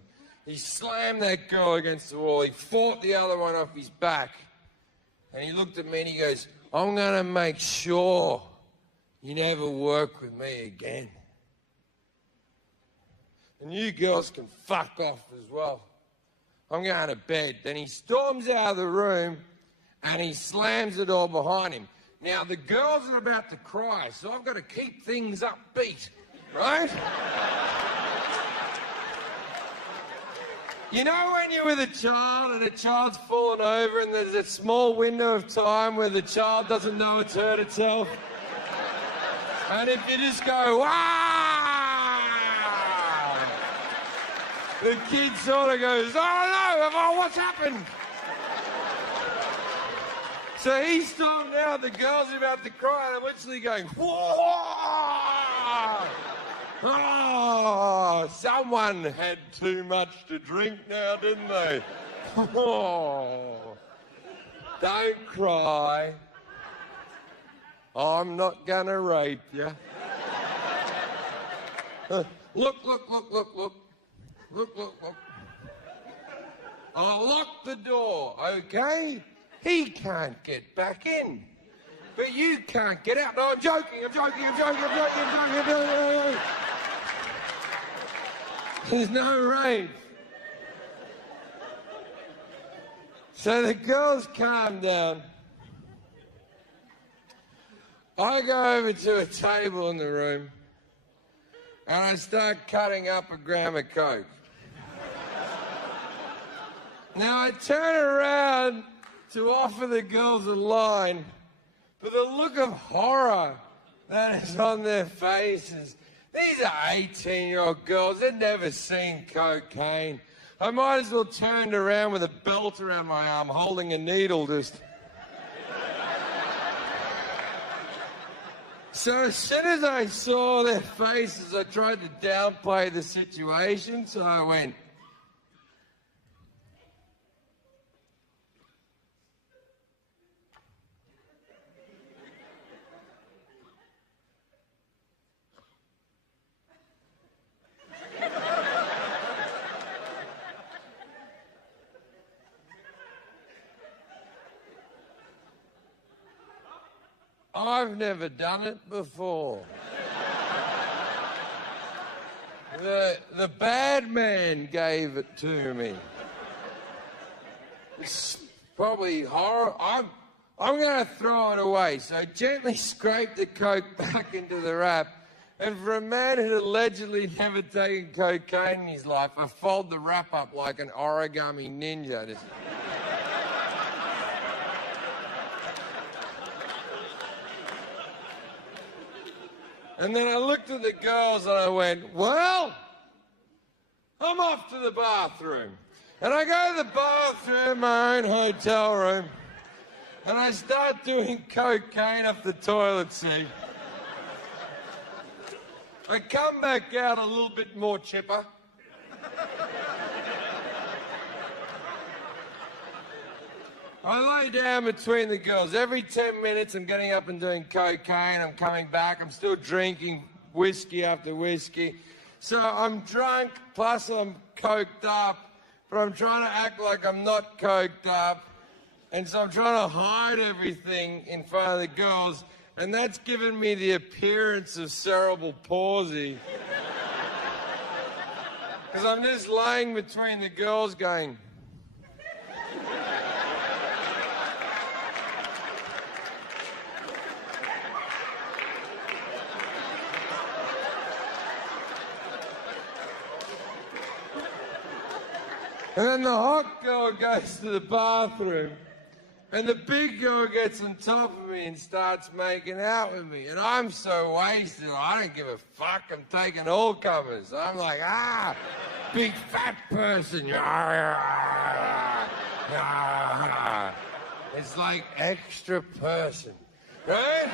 He slammed that girl against the wall. He fought the other one off his back. And he looked at me and he goes, I'm going to make sure you never work with me again. And you girls can fuck off as well. I'm going to bed. Then he storms out of the room and he slams the door behind him. Now, the girls are about to cry, so I've got to keep things upbeat, right? You know when you're with a child and a child's fallen over and there's a small window of time where the child doesn't know it's hurt itself? And if you just go, wow! The kid sort of goes, oh no, what's happened? So he stormed out, the girls are about to cry, and I'm literally going, whoa! Oh, someone had too much to drink now, didn't they? Oh, don't cry. I'm not gonna rape you. Look. I'll lock the door, okay? He can't get back in. But you can't get out. No, I'm joking. There's no rape. So the girls calm down. I go over to a table in the room and I start cutting up a gram of coke. Now I turn around to offer the girls a line, but the look of horror that is on their faces. These are 18-year-old girls. They've never seen cocaine. I might as well turned around with a belt around my arm, holding a needle just... So as soon as I saw their faces, I tried to downplay the situation, so I went... I've never done it before. The bad man gave it to me. It's probably horror. I'm going to throw it away. So I gently scrape the coke back into the wrap. And for a man who'd allegedly never taken cocaine in his life, I fold the wrap up like an origami ninja. Just... And then I looked at the girls and I went, well, I'm off to the bathroom. And I go to the bathroom, my own hotel room, and I start doing cocaine off the toilet seat. I come back out a little bit more chipper. I lay down between the girls. Every 10 minutes I'm getting up and doing cocaine. I'm coming back. I'm still drinking whiskey after whiskey. So I'm drunk, plus I'm coked up, but I'm trying to act like I'm not coked up. And so I'm trying to hide everything in front of the girls. And that's given me the appearance of cerebral palsy. Because I'm just laying between the girls going... And then the hot girl goes to the bathroom, and the big girl gets on top of me and starts making out with me. And I'm so wasted, I don't give a fuck. I'm taking all comers. I'm like, big fat person. It's like extra person, right?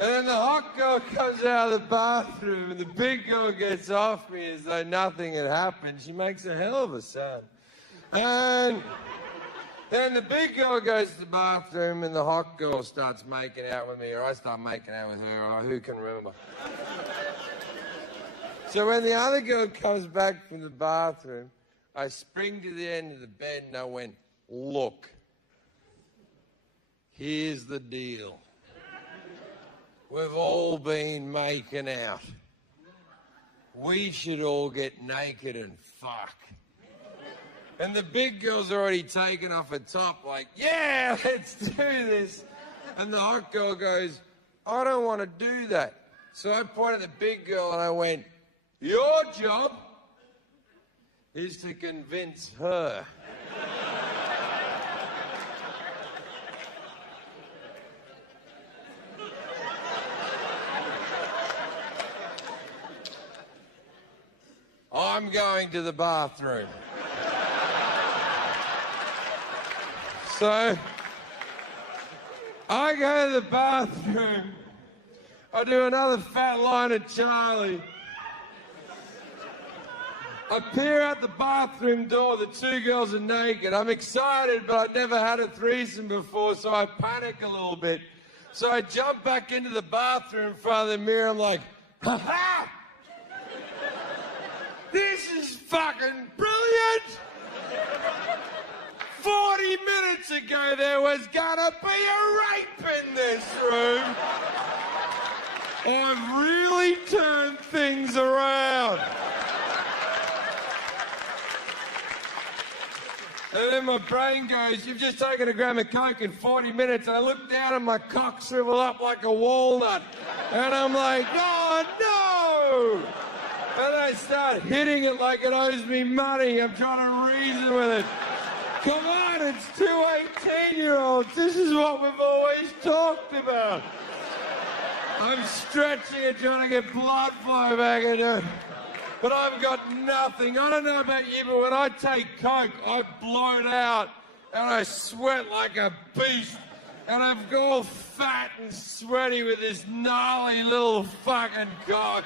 And then the hot girl comes out of the bathroom and the big girl gets off me as though nothing had happened. She makes a hell of a sound. And then the big girl goes to the bathroom and the hot girl starts making out with me, or I start making out with her, or who can remember? So when the other girl comes back from the bathroom, I spring to the end of the bed and I went, look, here's the deal. We've all been making out. We should all get naked and fuck. And the big girl's already taken off her top like, yeah, let's do this. And the hot girl goes, I don't want to do that. So I pointed at the big girl and I went, your job is to convince her. I'm going to the bathroom. So I go to the bathroom. I do another fat line at Charlie. I peer out the bathroom door. The two girls are naked. I'm excited, but I've never had a threesome before, so I panic a little bit. So I jump back into the bathroom in front of the mirror. I'm like, ha ha! This is fucking brilliant! 40 minutes ago there was gonna be a rape in this room. I've really turned things around. And then my brain goes, you've just taken a gram of coke in 40 minutes. And I look down and my cock shriveled up like a walnut. And I'm like, oh no! And I start hitting it like it owes me money. I'm trying to reason with it. Come on, it's two 18-year-olds. This is what we've always talked about. I'm stretching it, trying to get blood flow back into it. But I've got nothing. I don't know about you, but when I take coke, I bloat out and I sweat like a beast. And I'm all fat and sweaty with this gnarly little fucking cock.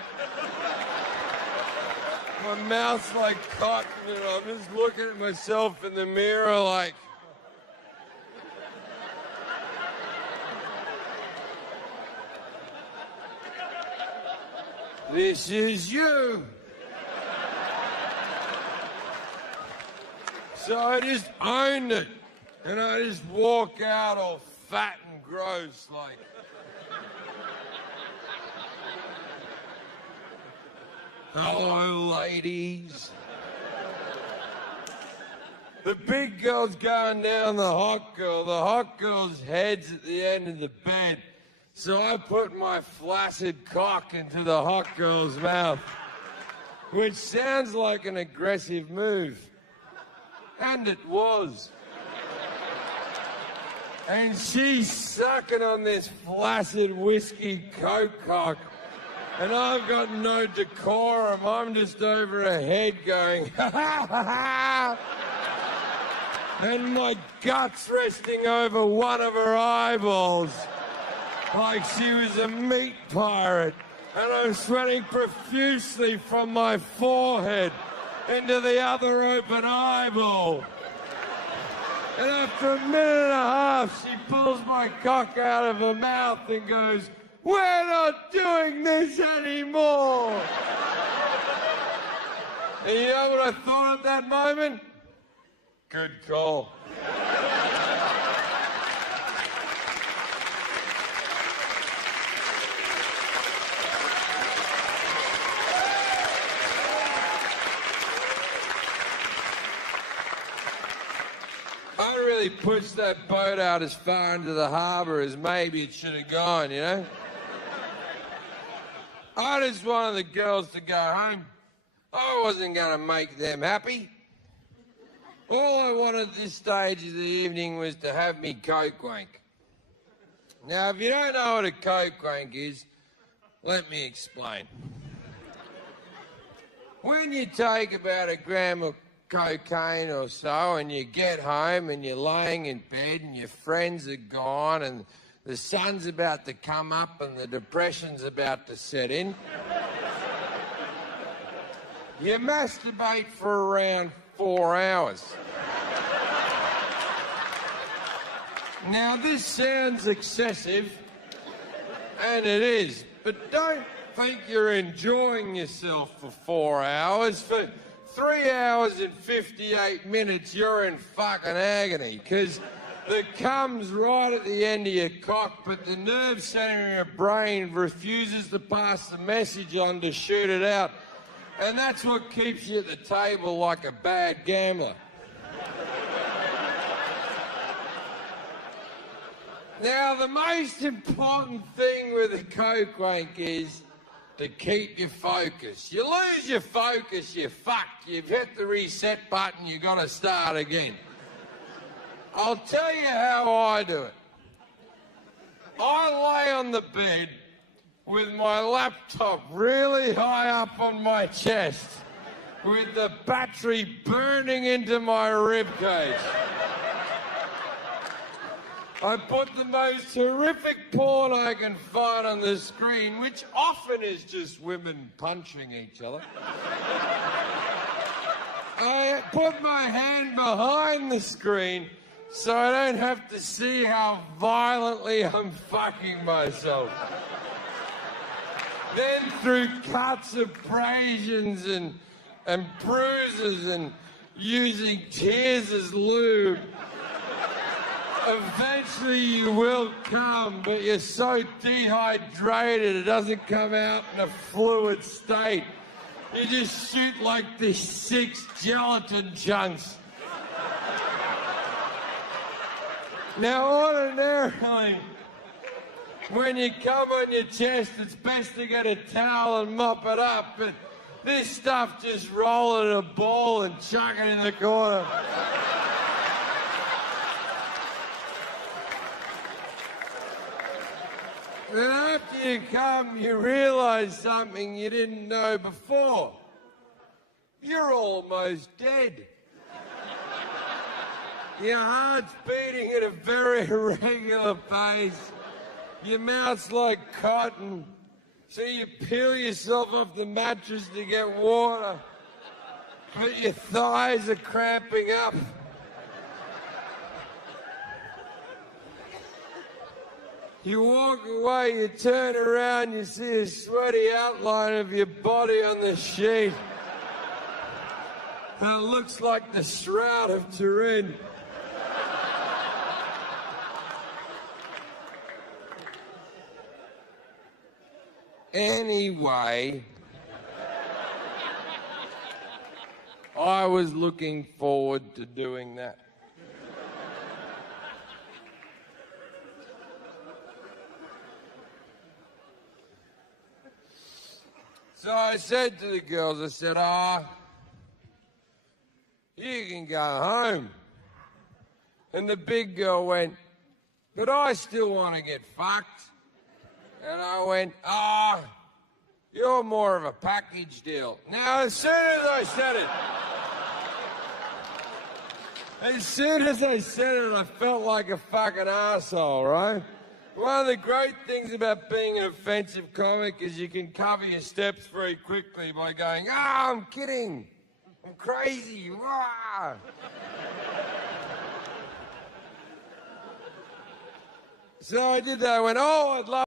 My mouth's like cotton and I'm just looking at myself in the mirror like... This is you. So I just owned it. And I just walk out all fat and gross like... Hello, ladies. The big girl's going down the hot girl. The hot girl's head's at the end of the bed. So I put my flaccid cock into the hot girl's mouth, which sounds like an aggressive move. And it was. And she's sucking on this flaccid whiskey coke cock. And I've got no decorum. I'm just over her head going, ha ha ha ha. And my guts resting over one of her eyeballs. Like she was a meat pirate. And I'm sweating profusely from my forehead into the other open eyeball. And after a minute and a half, she pulls my cock out of her mouth and goes, we're not doing this anymore. And you know what I thought at that moment? Good call. I really pushed that boat out as far into the harbour as maybe it should have gone, you know? I just wanted the girls to go home. I wasn't going to make them happy. All I wanted at this stage of the evening was to have me coke wank. Now, if you don't know what a coke wank is, let me explain. When you take about a gram of cocaine or so and you get home and you're laying in bed and your friends are gone and the sun's about to come up and the depression's about to set in, you masturbate for around 4 hours. Now, this sounds excessive, and it is, but don't think you're enjoying yourself for 4 hours. For 3 hours and 58 minutes, you're in fucking agony, because the cum's right at the end of your cock, but the nerve centre in your brain refuses to pass the message on to shoot it out. And that's what keeps you at the table like a bad gambler. Now, the most important thing with a coke wank is to keep your focus. You lose your focus, you're fucked. You've hit the reset button, you've got to start again. I'll tell you how I do it. I lay on the bed with my laptop really high up on my chest, with the battery burning into my ribcage. I put the most horrific porn I can find on the screen, which often is just women punching each other. I put my hand behind the screen so I don't have to see how violently I'm fucking myself. Then through cuts, abrasions and bruises and using tears as lube, eventually you will come, but you're so dehydrated it doesn't come out in a fluid state. You just shoot like these 6 gelatin chunks. Now, ordinarily, when you come on your chest, it's best to get a towel and mop it up, but this stuff, just roll it in a ball and chuck it in the corner. Then after you come, you realise something you didn't know before. You're almost dead. Your heart's beating at a very irregular pace. Your mouth's like cotton, so you peel yourself off the mattress to get water, but your thighs are cramping up. You walk away, you turn around, you see a sweaty outline of your body on the sheet. And it looks like the Shroud of Turin. Anyway, I was looking forward to doing that. So I said to the girls, I said, you can go home. And the big girl went, but I still want to get fucked. And I went, you're more of a package deal. Now, as soon as I said it, I felt like a fucking asshole, right? One of the great things about being an offensive comic is you can cover your steps very quickly by going, I'm kidding. I'm crazy. Wah. So I did that. I went, I'd love